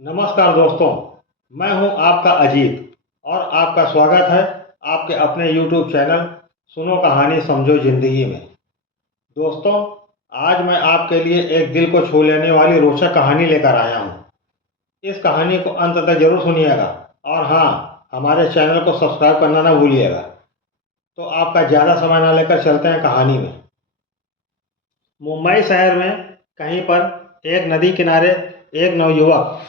नमस्कार दोस्तों, मैं हूं आपका अजीत और आपका स्वागत है आपके अपने YouTube चैनल सुनो कहानी समझो ज़िंदगी में। दोस्तों, आज मैं आपके लिए एक दिल को छू लेने वाली रोचक कहानी लेकर आया हूं। इस कहानी को अंत तक जरूर सुनिएगा और हाँ, हमारे चैनल को सब्सक्राइब करना ना भूलिएगा। तो आपका ज़्यादा समय ना लेकर चलते हैं कहानी में। मुंबई शहर में कहीं पर एक नदी किनारे एक नवयुवक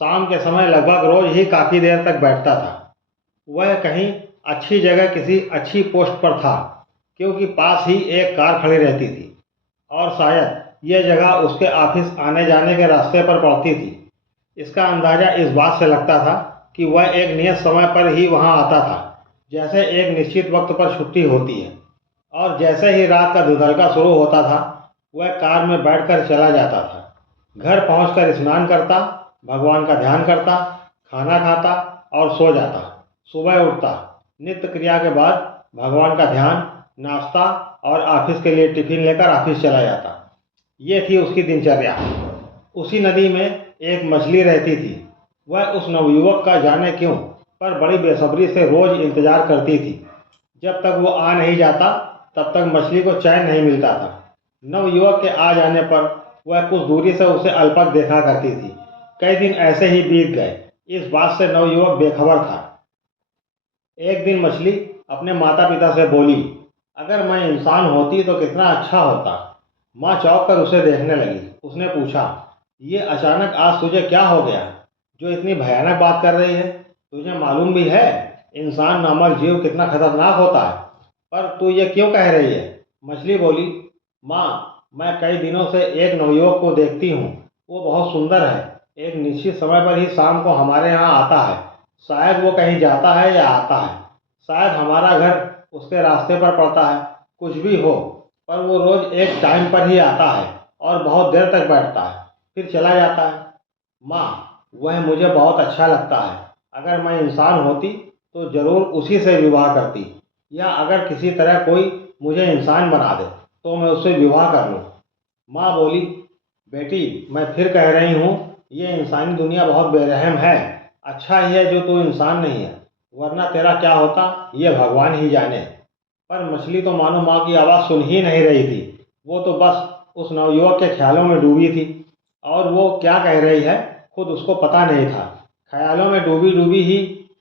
शाम के समय लगभग रोज ही काफ़ी देर तक बैठता था। वह कहीं अच्छी जगह किसी अच्छी पोस्ट पर था, क्योंकि पास ही एक कार खड़ी रहती थी और शायद यह जगह उसके ऑफिस आने जाने के रास्ते पर पड़ती थी। इसका अंदाज़ा इस बात से लगता था कि वह एक नियत समय पर ही वहां आता था, जैसे एक निश्चित वक्त पर छुट्टी होती है। और जैसे ही रात का धुंधलका शुरू होता था, वह कार में बैठकर चला जाता था। घर पहुंचकर स्नान करता, भगवान का ध्यान करता, खाना खाता और सो जाता। सुबह उठता, नित्य क्रिया के बाद भगवान का ध्यान, नाश्ता और ऑफिस के लिए टिफिन लेकर ऑफिस चला जाता। ये थी उसकी दिनचर्या। उसी नदी में एक मछली रहती थी। वह उस नवयुवक का जाने क्यों पर बड़ी बेसब्री से रोज इंतजार करती थी। जब तक वो आ नहीं जाता तब तक मछली को चैन नहीं मिलता था। नवयुवक के आ जाने पर वह कुछ दूरी से उसे अल्पक देखा करती थी। कई दिन ऐसे ही बीत गए। इस बात से नवयुवक बेखबर था। एक दिन मछली अपने माता पिता से बोली, अगर मैं इंसान होती तो कितना अच्छा होता। माँ चौंक कर उसे देखने लगी। उसने पूछा, ये अचानक आज तुझे क्या हो गया जो इतनी भयानक बात कर रही है? तुझे मालूम भी है इंसान नामक जीव कितना खतरनाक होता है, पर तू ये क्यों कह रही है? मछली बोली, माँ, मैं कई दिनों से एक नवयुवक को देखती हूँ। वो बहुत सुंदर है। एक निश्चित समय पर ही शाम को हमारे यहाँ आता है। शायद वो कहीं जाता है या आता है। शायद हमारा घर उसके रास्ते पर पड़ता है। कुछ भी हो, पर वो रोज एक टाइम पर ही आता है और बहुत देर तक बैठता है, फिर चला जाता है। माँ, वह मुझे बहुत अच्छा लगता है। अगर मैं इंसान होती तो ज़रूर उसी से विवाह करती, या अगर किसी तरह कोई मुझे इंसान बना दे तो मैं उससे विवाह कर लूँ। माँ बोली, बेटी, मैं फिर कह रही हूँ, ये इंसानी दुनिया बहुत बेरहम है। अच्छा ही है जो तू इंसान नहीं है, वरना तेरा क्या होता ये भगवान ही जाने। पर मछली तो मानो माँ की आवाज़ सुन ही नहीं रही थी। वो तो बस उस नवयुवक के ख्यालों में डूबी थी और वो क्या कह रही है खुद उसको पता नहीं था। ख्यालों में डूबी डूबी ही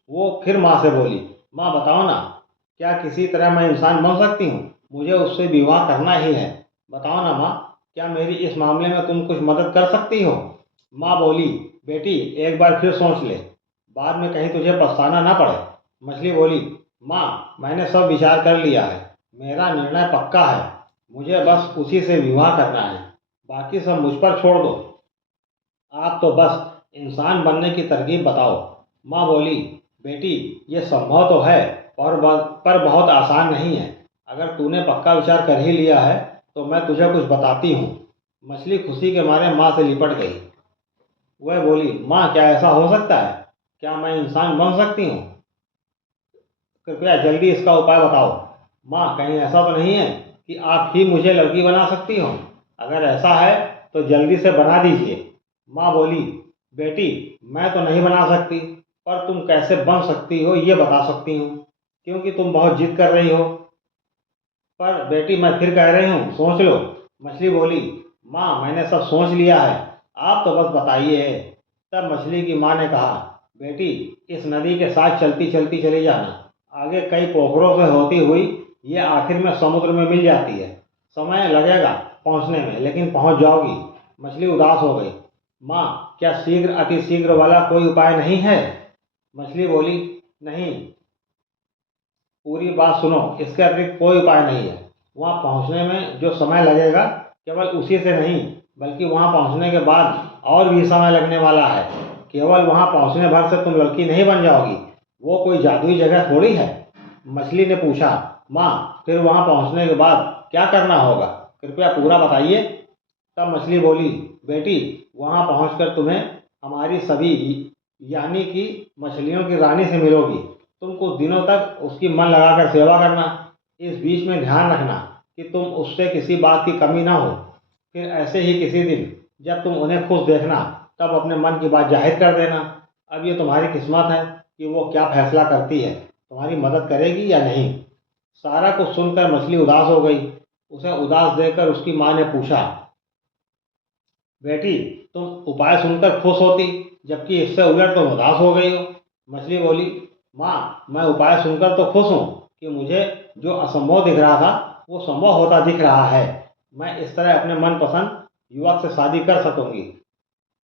वो फिर माँ से बोली, माँ बताओ ना, क्या किसी तरह मैं इंसान बन सकती हूँ? मुझे उससे विवाह करना ही है। बताओ ना माँ, क्या मेरी इस मामले में तुम कुछ मदद कर सकती हो? माँ बोली, बेटी, एक बार फिर सोच ले, बाद में कहीं तुझे पछताना ना पड़े। मछली बोली, माँ, मैंने सब विचार कर लिया है। मेरा निर्णय पक्का है। मुझे बस उसी से विवाह करना है। बाकी सब मुझ पर छोड़ दो। आप तो बस इंसान बनने की तरकीब बताओ। माँ बोली, बेटी, ये संभव तो है पर बहुत आसान नहीं है। अगर तूने पक्का विचार कर ही लिया है तो मैं तुझे कुछ बताती हूँ। मछली खुशी के मारे माँ से लिपट गई। वह बोली, माँ, क्या ऐसा हो सकता है? क्या मैं इंसान बन सकती हूँ? कृपया जल्दी इसका उपाय बताओ। माँ, कहीं ऐसा तो नहीं है कि आप ही मुझे लड़की बना सकती हो? अगर ऐसा है तो जल्दी से बना दीजिए। माँ बोली, बेटी, मैं तो नहीं बना सकती, पर तुम कैसे बन सकती हो ये बता सकती हूँ, क्योंकि तुम बहुत जिद कर रही हो। पर बेटी, मैं फिर कह रही हूँ, सोच लो। मछली बोली, माँ, मैंने सब सोच लिया है, आप तो बस बताइए। तब मछली की माँ ने कहा, बेटी, इस नदी के साथ चलती चलती चली जाना। आगे कई पोखरों से होती हुई ये आखिर में समुद्र में मिल जाती है। समय लगेगा पहुँचने में, लेकिन पहुँच जाओगी। मछली उदास हो गई। माँ, क्या शीघ्र अति शीघ्र वाला कोई उपाय नहीं है? मछली बोली, नहीं, पूरी बात सुनो, इसके अतिरिक्त कोई उपाय नहीं है। वहाँ पहुँचने में जो समय लगेगा, केवल उसी से नहीं, बल्कि वहाँ पहुँचने के बाद और भी समय लगने वाला है। केवल वहाँ पहुँचने भर से तुम लड़की नहीं बन जाओगी। वो कोई जादुई जगह थोड़ी है। मछली ने पूछा, माँ, फिर वहाँ पहुँचने के बाद क्या करना होगा? कृपया पूरा बताइए। तब मछली बोली, बेटी, वहाँ पहुँचकर तुम्हें हमारी सभी, यानी कि मछलियों की रानी से मिलोगी। तुम कुछ दिनों तक उसकी मन लगाकर सेवा करना। इस बीच में ध्यान रखना कि तुम उससे किसी बात की कमी ना हो। फिर ऐसे ही किसी दिन जब तुम उन्हें खुश देखना, तब अपने मन की बात जाहिर कर देना। अब ये तुम्हारी किस्मत है कि वो क्या फैसला करती है, तुम्हारी मदद करेगी या नहीं। सारा कुछ सुनकर मछली उदास हो गई। उसे उदास देखकर उसकी माँ ने पूछा, बेटी तुम उपाय सुनकर खुश होती, जबकि इससे उलट तुम उदास हो गई हो। मछली बोली, माँ मैं उपाय सुनकर तो खुश हूँ कि मुझे जो असंभव दिख रहा था वो संभव होता दिख रहा है। मैं इस तरह अपने मनपसंद युवक से शादी कर सकूंगी।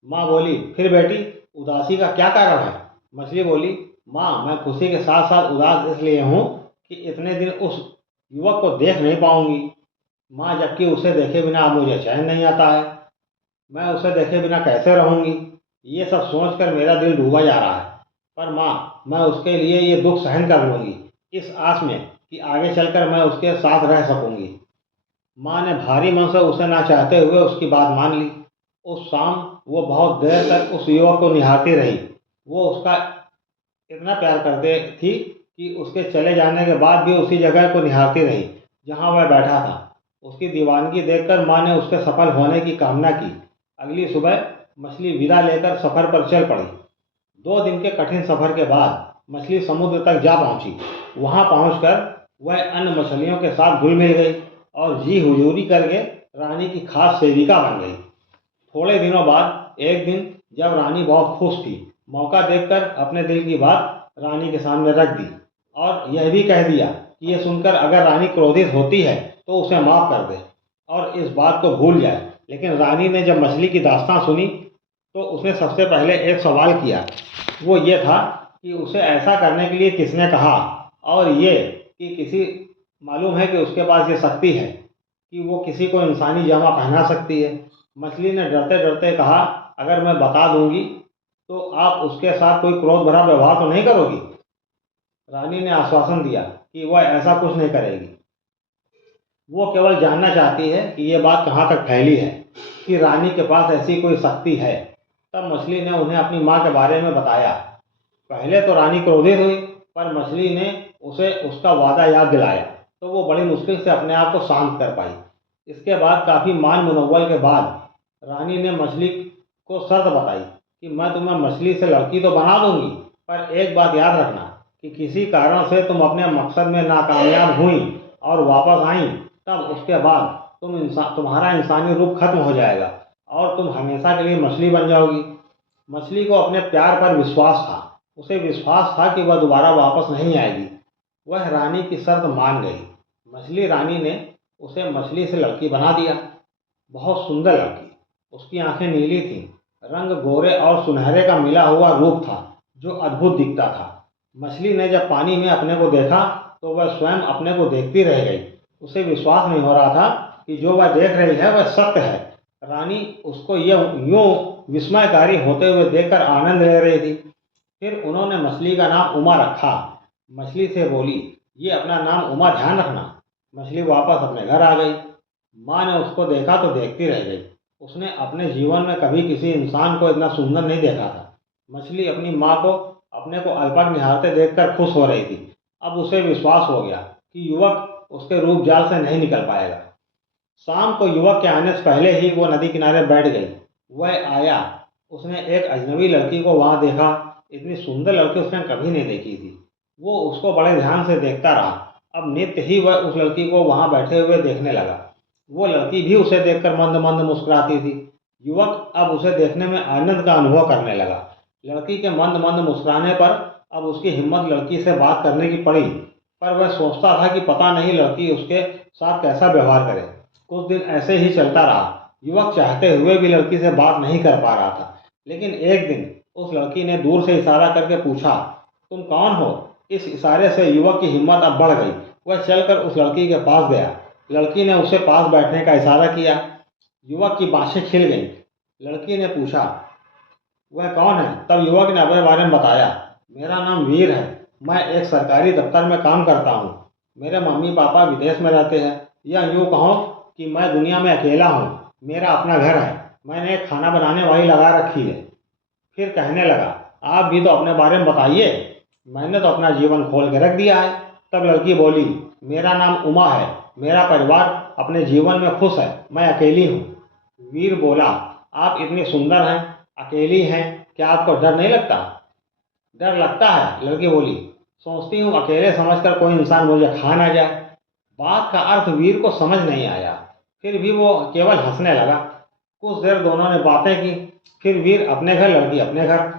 माँ बोली, फिर बेटी उदासी का क्या कारण है। मछली बोली, माँ मैं खुशी के साथ साथ उदास इसलिए हूँ कि इतने दिन उस युवक को देख नहीं पाऊंगी। माँ, जबकि उसे देखे बिना अब मुझे चैन नहीं आता है। मैं उसे देखे बिना कैसे रहूंगी। ये सब सोचकर मेरा दिल डूबा जा रहा है। पर माँ, मैं उसके लिए ये दुख सहन कर लूंगी, इस आस में कि आगे चलकर मैं उसके साथ रह सकूंगी। माँ ने भारी मन से उसे ना चाहते हुए उसकी बात मान ली। उस शाम वो बहुत देर तक उस युवक को निहारती रही। वो उसका इतना प्यार करते थी कि उसके चले जाने के बाद भी उसी जगह को निहारती रही जहाँ वह बैठा था। उसकी दीवानगी देखकर माँ ने उसके सफल होने की कामना की। अगली सुबह मछली विदा लेकर सफर पर चल पड़ी। 2 दिन के कठिन सफर के बाद मछली समुद्र तक जा पहुंची। वहां पहुंचकर वह अन्य मछलियों के साथ घुल मिल गई और जी हुजूरी करके रानी की खास सेविका बन गई। थोड़े दिनों बाद एक दिन जब रानी बहुत खुश थी, मौका देखकर अपने दिल की बात रानी के सामने रख दी और यह भी कह दिया कि ये सुनकर अगर रानी क्रोधित होती है तो उसे माफ़ कर दे और इस बात को भूल जाए। लेकिन रानी ने जब मछली की दास्तां सुनी तो उसने सबसे पहले एक सवाल किया। वो ये था कि उसे ऐसा करने के लिए किसने कहा, और ये कि किसी मालूम है कि उसके पास ये शक्ति है कि वो किसी को इंसानी जामा पहना सकती है। मछली ने डरते डरते कहा, अगर मैं बता दूंगी तो आप उसके साथ कोई क्रोध भरा व्यवहार तो नहीं करोगी। रानी ने आश्वासन दिया कि वह ऐसा कुछ नहीं करेगी। वो केवल जानना चाहती है कि ये बात कहाँ तक फैली है कि रानी के पास ऐसी कोई शक्ति है। तब मछली ने उन्हें अपनी माँ के बारे में बताया। पहले तो रानी क्रोधित हुई, पर मछली ने उसे उसका वादा याद दिलाया तो वो बड़ी मुश्किल से अपने आप को शांत कर पाई। इसके बाद काफ़ी मान मुनव्वल के बाद रानी ने मछली को शर्त बताई कि मैं तुम्हें मछली से लड़की तो बना दूंगी, पर एक बात याद रखना कि किसी कारण से तुम अपने मकसद में नाकामयाब हुई और वापस आई, तब उसके बाद तुम्हारा इंसानी रूप खत्म हो जाएगा और तुम हमेशा के लिए मछली बन जाओगी। मछली को अपने प्यार पर विश्वास था। उसे विश्वास था कि वह दोबारा वापस नहीं आएगी। वह रानी की शर्त मान गई। मछली रानी ने उसे मछली से लड़की बना दिया। बहुत सुंदर लड़की। उसकी आंखें नीली थीं, रंग गोरे और सुनहरे का मिला हुआ रूप था जो अद्भुत दिखता था। मछली ने जब पानी में अपने को देखा तो वह स्वयं अपने को देखती रह गई। उसे विश्वास नहीं हो रहा था कि जो वह देख रही है वह सत्य है। रानी उसको यूं विस्मयकारी होते हुए देखकर आनंद ले रही थी। फिर उन्होंने मछली का नाम उमा रखा। मछली से बोली, ये अपना नाम उमा ध्यान रखना। मछली वापस अपने घर आ गई। माँ ने उसको देखा तो देखती रह गई। उसने अपने जीवन में कभी किसी इंसान को इतना सुंदर नहीं देखा था। मछली अपनी माँ को अपने को अलपट निहारते देखकर खुश हो रही थी। अब उसे विश्वास हो गया कि युवक उसके रूप जाल से नहीं निकल पाएगा। शाम को युवक के आने से पहले ही वो नदी किनारे बैठ गई। वह आया। उसने एक अजनबी लड़की को वहाँ देखा। इतनी सुंदर लड़की उसने कभी नहीं देखी थी। वो उसको बड़े ध्यान से देखता रहा। अब नित्य ही वह उस लड़की को वहाँ बैठे हुए देखने लगा। वो लड़की भी उसे देखकर मंद मंद मुस्कुराती थी। युवक अब उसे देखने में आनंद का अनुभव करने लगा। लड़की के मंद मंद मुस्कुराने पर अब उसकी हिम्मत लड़की से बात करने की पड़ी, पर वह सोचता था कि पता नहीं लड़की उसके साथ कैसा व्यवहार करे। कुछ दिन ऐसे ही चलता रहा। युवक चाहते हुए भी लड़की से बात नहीं कर पा रहा था। लेकिन एक दिन उस लड़की ने दूर से इशारा करके पूछा, तुम कौन हो। इस इशारे से युवक की हिम्मत अब बढ़ गई। वह चलकर उस लड़की के पास गया। लड़की ने उसे पास बैठने का इशारा किया। युवक की बाँसें खिल गईं। लड़की ने पूछा, वह कौन है। तब युवक ने अपने बारे में बताया, मेरा नाम वीर है। मैं एक सरकारी दफ्तर में काम करता हूँ। मेरे मम्मी पापा विदेश में रहते हैं, या यूँ कहो कि मैं दुनिया में अकेला हूँ। मेरा अपना घर है। मैंने एक खाना बनाने वाली लगा रखी है। फिर कहने लगा, आप भी तो अपने बारे में बताइए। मैंने तो अपना जीवन खोल के रख दिया है। तब लड़की बोली, मेरा नाम उमा है। मेरा परिवार अपने जीवन में खुश है। मैं अकेली हूँ। वीर बोला, आप इतनी सुंदर हैं, अकेली हैं, क्या आपको डर नहीं लगता? डर लगता है, लड़की बोली। सोचती हूँ अकेले समझकर कोई इंसान मुझे खा ना जाए। बात का अर्थ वीर को समझ नहीं आया, फिर भी वो केवल हंसने लगा। कुछ देर दोनों ने बातें की, फिर वीर अपने घर, लड़की अपने घर।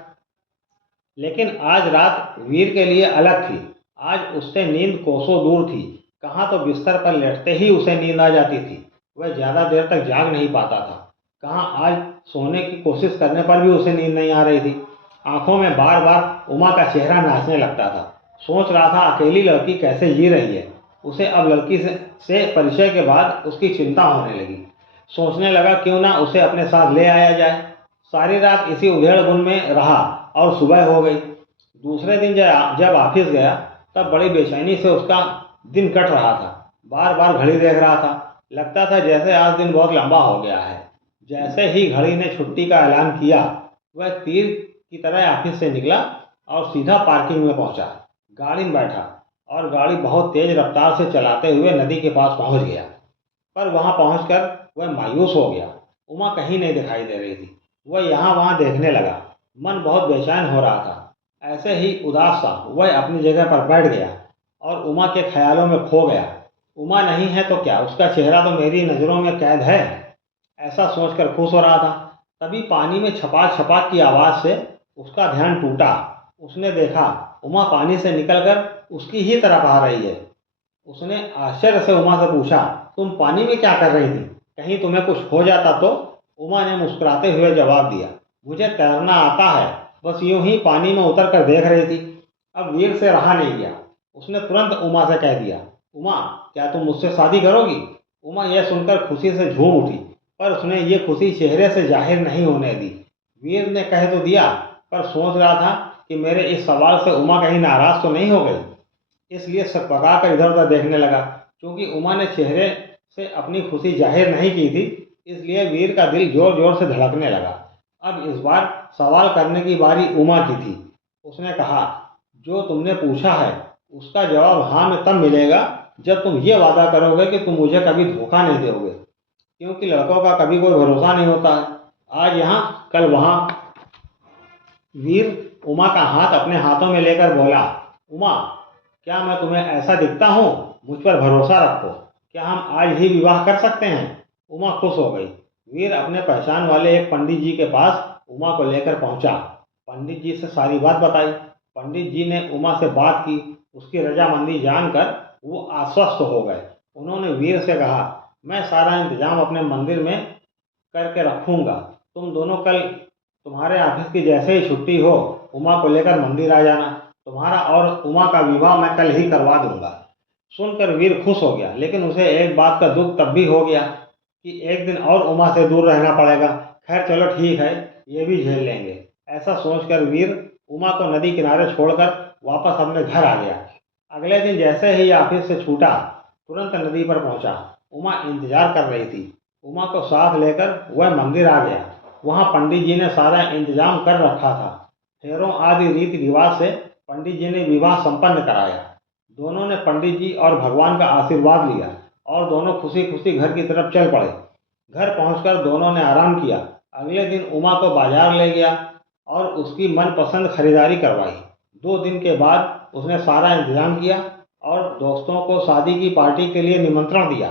लेकिन आज रात वीर के लिए अलग थी। आज उससे नींद कोसों दूर थी। कहाँ तो बिस्तर पर लेटते ही उसे नींद आ जाती थी, वह ज़्यादा देर तक जाग नहीं पाता था। कहाँ आज सोने की कोशिश करने पर भी उसे नींद नहीं आ रही थी। आंखों में बार बार उमा का चेहरा नाचने लगता था। सोच रहा था अकेली लड़की कैसे जी रही है। उसे अब लड़की से परिचय के बाद उसकी चिंता होने लगी। सोचने लगा क्यों ना उसे अपने साथ ले आया जाए। सारी रात इसी उधेड़-बुन में रहा और सुबह हो गई। दूसरे दिन जब ऑफिस गया तब बड़ी बेचैनी से उसका दिन कट रहा था। बार बार घड़ी देख रहा था। लगता था जैसे आज दिन बहुत लंबा हो गया है। जैसे ही घड़ी ने छुट्टी का ऐलान किया, वह तीर की तरह ऑफिस से निकला और सीधा पार्किंग में पहुंचा। गाड़ी में बैठा और गाड़ी बहुत तेज रफ्तार से चलाते हुए नदी के पास पहुंच गया। पर वहां पहुंचकर वह मायूस हो गया। उमा कहीं नहीं दिखाई दे रही थी। वह यहाँ वहां देखने लगा। मन बहुत बेचैन हो रहा था। ऐसे ही उदास सा वह अपनी जगह पर बैठ गया और उमा के ख्यालों में खो गया। उमा नहीं है तो क्या, उसका चेहरा तो मेरी नज़रों में कैद है। ऐसा सोचकर खुश हो रहा था। तभी पानी में छपाक छपाक की आवाज़ से उसका ध्यान टूटा। उसने देखा उमा पानी से निकलकर उसकी ही तरफ आ रही है। उसने आश्चर्य से उमा से पूछा, तुम पानी में क्या कर रही थी? कहीं तुम्हें कुछ हो जाता तो? उमा ने मुस्कुराते हुए जवाब दिया, मुझे तैरना आता है, बस यूं ही पानी में उतर कर देख रही थी। अब वीर से रहा नहीं गया। उसने तुरंत उमा से कह दिया, उमा क्या तुम मुझसे शादी करोगी? उमा यह सुनकर खुशी से झूम उठी, पर उसने ये खुशी चेहरे से जाहिर नहीं होने दी। वीर ने कह तो दिया, पर सोच रहा था कि मेरे इस सवाल से उमा कहीं नाराज तो नहीं हो गई। इसलिए सकपका कर इधर उधर देखने लगा। क्योंकि उमा ने चेहरे से अपनी खुशी जाहिर नहीं की थी, इसलिए वीर का दिल जोर जोर से धड़कने लगा। अब इस बार सवाल करने की बारी उमा की थी। उसने कहा, जो तुमने पूछा है उसका जवाब हाँ में तब मिलेगा जब तुम ये वादा करोगे कि तुम मुझे कभी धोखा नहीं दोगे। क्योंकि लड़कों का कभी कोई भरोसा नहीं होता है। आज यहाँ कल वहाँ। वीर उमा का हाथ अपने हाथों में लेकर बोला, उमा क्या मैं तुम्हें ऐसा दिखता हूँ? मुझ पर भरोसा रखो। क्या हम आज ही विवाह कर सकते हैं? उमा खुश हो गई। वीर अपने पहचान वाले एक पंडित जी के पास उमा को लेकर पहुंचा। पंडित जी से सारी बात बताई। पंडित जी ने उमा से बात की। उसकी रजामंदी जानकर वो आश्वस्त हो गए। उन्होंने वीर से कहा, मैं सारा इंतजाम अपने मंदिर में करके रखूंगा। तुम दोनों कल तुम्हारे ऑफिस की जैसे ही छुट्टी हो उमा को लेकर मंदिर आ जाना। तुम्हारा और उमा का विवाह मैं कल ही करवा दूंगा। सुनकर वीर खुश हो गया, लेकिन उसे एक बात का दुख तब भी हो गया कि एक दिन और उमा से दूर रहना पड़ेगा। खैर चलो ठीक है, ये भी झेल लेंगे। ऐसा सोचकर वीर उमा को नदी किनारे छोड़कर वापस अपने घर आ गया। अगले दिन जैसे ही ऑफिस से छूटा, तुरंत नदी पर पहुंचा। उमा इंतजार कर रही थी। उमा को साथ लेकर वह मंदिर आ गया। वहां पंडित जी ने सारा इंतजाम कर रखा था। फेरों आदि रीति रिवाज से पंडित जी ने विवाह संपन्न कराया। दोनों ने पंडित जी और भगवान का आशीर्वाद लिया और दोनों खुशी खुशी घर की तरफ चल पड़े। घर पहुंचकर दोनों ने आराम किया। अगले दिन उमा को बाजार ले गया और उसकी मनपसंद खरीदारी करवाई। 2 दिन के बाद उसने सारा इंतजाम किया और दोस्तों को शादी की पार्टी के लिए निमंत्रण दिया।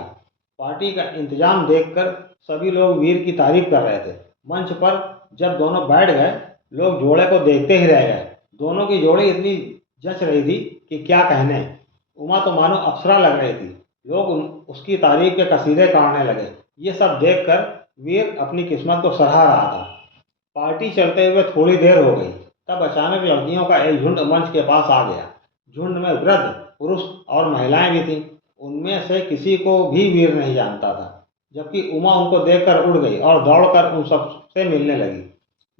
पार्टी का इंतजाम देखकर सभी लोग वीर की तारीफ कर रहे थे। मंच पर जब दोनों बैठ गए, लोग जोड़े को देखते ही रह गए। दोनों की जोड़ी इतनी जच रही थी कि क्या कहने। उमा तो मानो अप्सरा लग रही थी। लोग उसकी तारीफ के कसीदे काटने लगे। ये सब देखकर वीर अपनी किस्मत को सराह रहा था। पार्टी चलते हुए थोड़ी देर हो गई, तब अचानक लड़कियों का एक झुंड मंच के पास आ गया। झुंड में वृद्ध पुरुष और महिलाएं भी थीं। उनमें से किसी को भी वीर नहीं जानता था, जबकि उमा उनको देखकर उड़ गई और दौड़कर उन सब से मिलने लगी।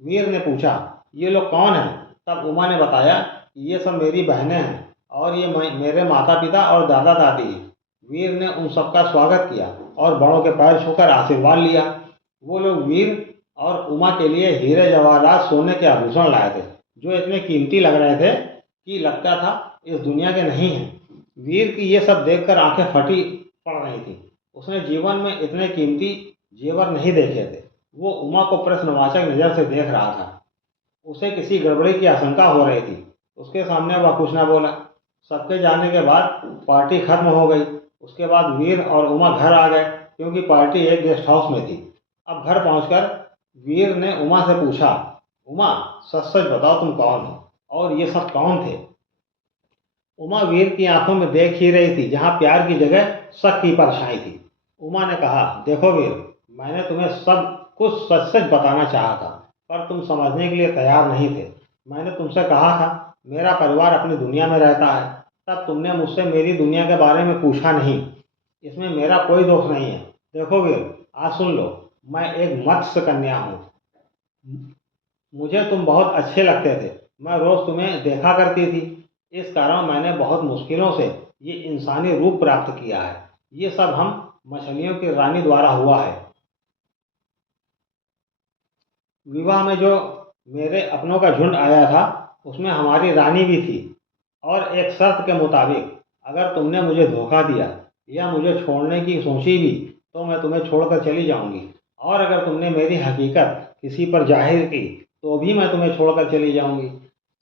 वीर ने पूछा, ये लोग कौन हैं? तब उमा ने बताया कि ये सब मेरी बहनें हैं और ये मेरे माता पिता और दादा दादी हैं। वीर ने उन सबका स्वागत किया और बड़ों के पैर छूकर आशीर्वाद लिया। वो लोग वीर और उमा के लिए हीरे जवाहरात सोने के आभूषण लाए थे, जो इतने कीमती लग रहे थे कि लगता था इस दुनिया के नहीं हैं। वीर की ये सब देखकर आंखें फटी पड़ रही थी। उसने जीवन में इतने कीमती जेवर नहीं देखे थे। वो उमा को प्रश्नवाचक नज़र से देख रहा था। उसे किसी गड़बड़ी की आशंका हो रही थी। उसके सामने वह कुछ न बोला। सबके जाने के बाद पार्टी खत्म हो गई। उसके बाद वीर और उमा घर आ गए, क्योंकि पार्टी एक गेस्ट हाउस में थी। अब घर पहुंचकर वीर ने उमा से पूछा, उमा, सच सच बताओ तुम कौन हो, और ये सब कौन थे? उमा वीर की आंखों में देख ही रही थी जहां प्यार की जगह शक की परछाई थी। उमा ने कहा, देखो वीर, मैंने तुम्हें सब कुछ सच सच बताना चाहा था, पर तुम समझने के लिए तैयार नहीं थे। मैंने तुमसे कहा था मेरा परिवार अपनी दुनिया में रहता है, तब तुमने मुझसे मेरी दुनिया के बारे में पूछा नहीं। इसमें मेरा कोई दोष नहीं है। देखो वीर, आज सुन लो, मैं एक मत्स्य कन्या हूँ। मुझे तुम बहुत अच्छे लगते थे। मैं रोज तुम्हें देखा करती थी। इस कारण मैंने बहुत मुश्किलों से ये इंसानी रूप प्राप्त किया है। ये सब हम मछलियों की रानी द्वारा हुआ है। विवाह में जो मेरे अपनों का झुंड आया था, उसमें हमारी रानी भी थी, और एक शर्त के मुताबिक अगर तुमने मुझे धोखा दिया या मुझे छोड़ने की सोची भी, तो मैं तुम्हें छोड़कर चली जाऊंगी। और अगर तुमने मेरी हकीकत किसी पर जाहिर की, तो भी मैं तुम्हें छोड़कर चली जाऊंगी।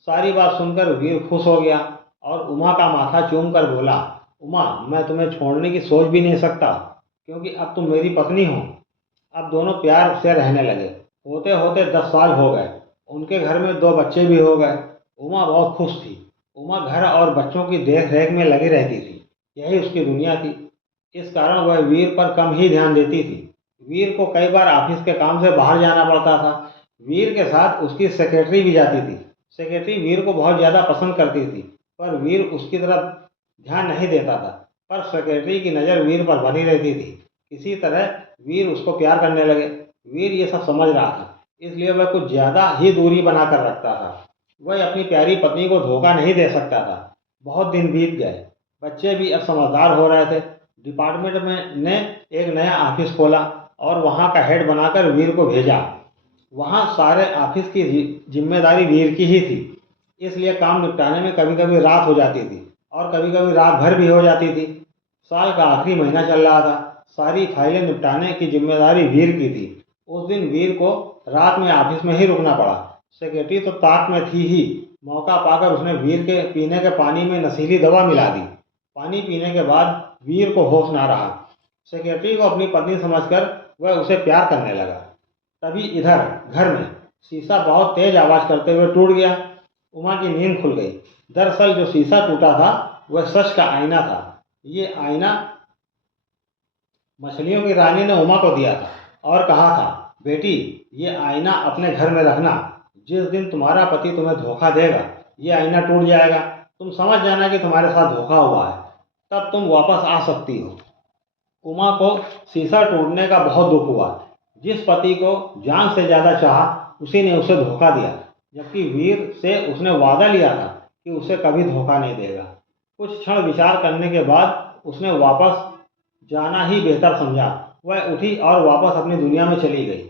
सारी बात सुनकर वीर खुश हो गया और उमा का माथा चूम कर बोला, उमा, मैं तुम्हें छोड़ने की सोच भी नहीं सकता, क्योंकि अब तुम मेरी पत्नी हो। अब दोनों प्यार से रहने लगे। होते होते 10 साल हो गए। उनके घर में 2 बच्चे भी हो गए। उमा बहुत खुश थी। उमा घर और बच्चों की देख रेख में लगी रहती थी। यही उसकी दुनिया थी। इस कारण वह वीर पर कम ही ध्यान देती थी। वीर को कई बार ऑफिस के काम से बाहर जाना पड़ता था। वीर के साथ उसकी सेक्रेटरी भी जाती थी। सेक्रेटरी वीर को बहुत ज़्यादा पसंद करती थी, पर वीर उसकी तरफ ध्यान नहीं देता था। पर सेक्रेटरी की नज़र वीर पर बनी रहती थी। किसी तरह वीर उसको प्यार करने लगे। वीर ये सब समझ रहा था, इसलिए वह कुछ ज़्यादा ही दूरी बनाकर रखता था। वह अपनी प्यारी पत्नी को धोखा नहीं दे सकता था। बहुत दिन बीत गए। बच्चे भी अब समझदार हो रहे थे। डिपार्टमेंट में ने एक नया ऑफिस खोला और वहाँ का हेड बनाकर वीर को भेजा। वहाँ सारे ऑफिस की जिम्मेदारी वीर की ही थी, इसलिए काम निपटाने में कभी कभी रात हो जाती थी और कभी कभी रात भर भी हो जाती थी। साल का आखिरी महीना चल रहा था। सारी फाइलें निपटाने की जिम्मेदारी वीर की थी। उस दिन वीर को रात में ऑफिस में ही रुकना पड़ा। सेक्रेटरी तो ताक में थी ही। मौका पाकर उसने वीर के पीने के पानी में नशीली दवा मिला दी। पानी पीने के बाद वीर को होश ना रहा। सेक्रेटरी को अपनी पत्नी समझकर वह उसे प्यार करने लगा। तभी इधर घर में शीशा बहुत तेज आवाज करते हुए टूट गया। उमा की नींद खुल गई। दरअसल जो शीशा टूटा था वह सच का आईना था। ये आईना मछलियों की रानी ने उमा को दिया था और कहा था, बेटी, ये आईना अपने घर में रखना। जिस दिन तुम्हारा पति तुम्हें धोखा देगा, ये आईना टूट जाएगा। तुम समझ जाना कि तुम्हारे साथ धोखा हुआ है, तब तुम वापस आ सकती हो। उमा को शीशा टूटने का बहुत दुख हुआ। जिस पति को जान से ज़्यादा चाहा, उसी ने उसे धोखा दिया, जबकि वीर से उसने वादा लिया था कि उसे कभी धोखा नहीं देगा। कुछ क्षण विचार करने के बाद उसने वापस जाना ही बेहतर समझा। वह उठी और वापस अपनी दुनिया में चली गई।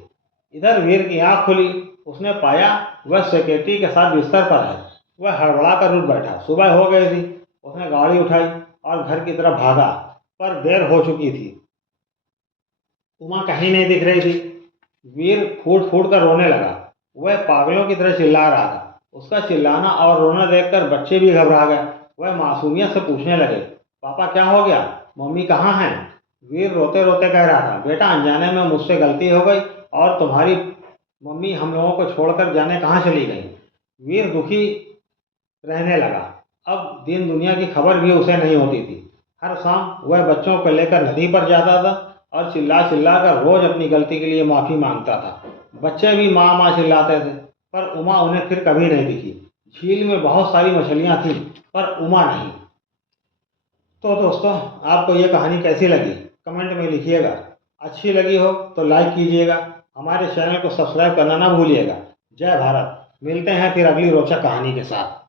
इधर वीर की आंख खुली। उसने पाया वह सेक्रेटरी के साथ बिस्तर पर है। वह हड़बड़ा कर उठ बैठा। सुबह हो गई थी। उसने गाड़ी उठाई और घर की तरफ भागा, पर देर हो चुकी थी। उमा कहीं नहीं दिख रही थी। वीर फूट फूट कर रोने लगा। वह पागलों की तरह चिल्ला रहा था। उसका चिल्लाना और रोना देखकर बच्चे भी घबरा गए। वह मासूमियत से पूछने लगे, पापा क्या हो गया? मम्मी कहाँ हैं? वीर रोते रोते कह रहा था, बेटा, अनजाने में मुझसे गलती हो गई और तुम्हारी मम्मी हम लोगों को छोड़कर जाने कहाँ चली गई। वीर दुखी रहने लगा। अब दिन दुनिया की खबर भी उसे नहीं होती थी। हर शाम वह बच्चों को लेकर नदी पर जाता था और चिल्ला चिल्ला कर रोज अपनी गलती के लिए माफ़ी मांगता था। बच्चे भी माँ माँ चिल्लाते थे, पर उमा उन्हें फिर कभी नहीं दिखी। झील में बहुत सारी मछलियाँ थीं, पर उमा नहीं। तो दोस्तों, आपको ये कहानी कैसी लगी कमेंट में लिखिएगा। अच्छी लगी हो तो लाइक कीजिएगा। हमारे चैनल को सब्सक्राइब करना ना भूलिएगा। जय भारत। मिलते हैं फिर अगली रोचक कहानी के साथ।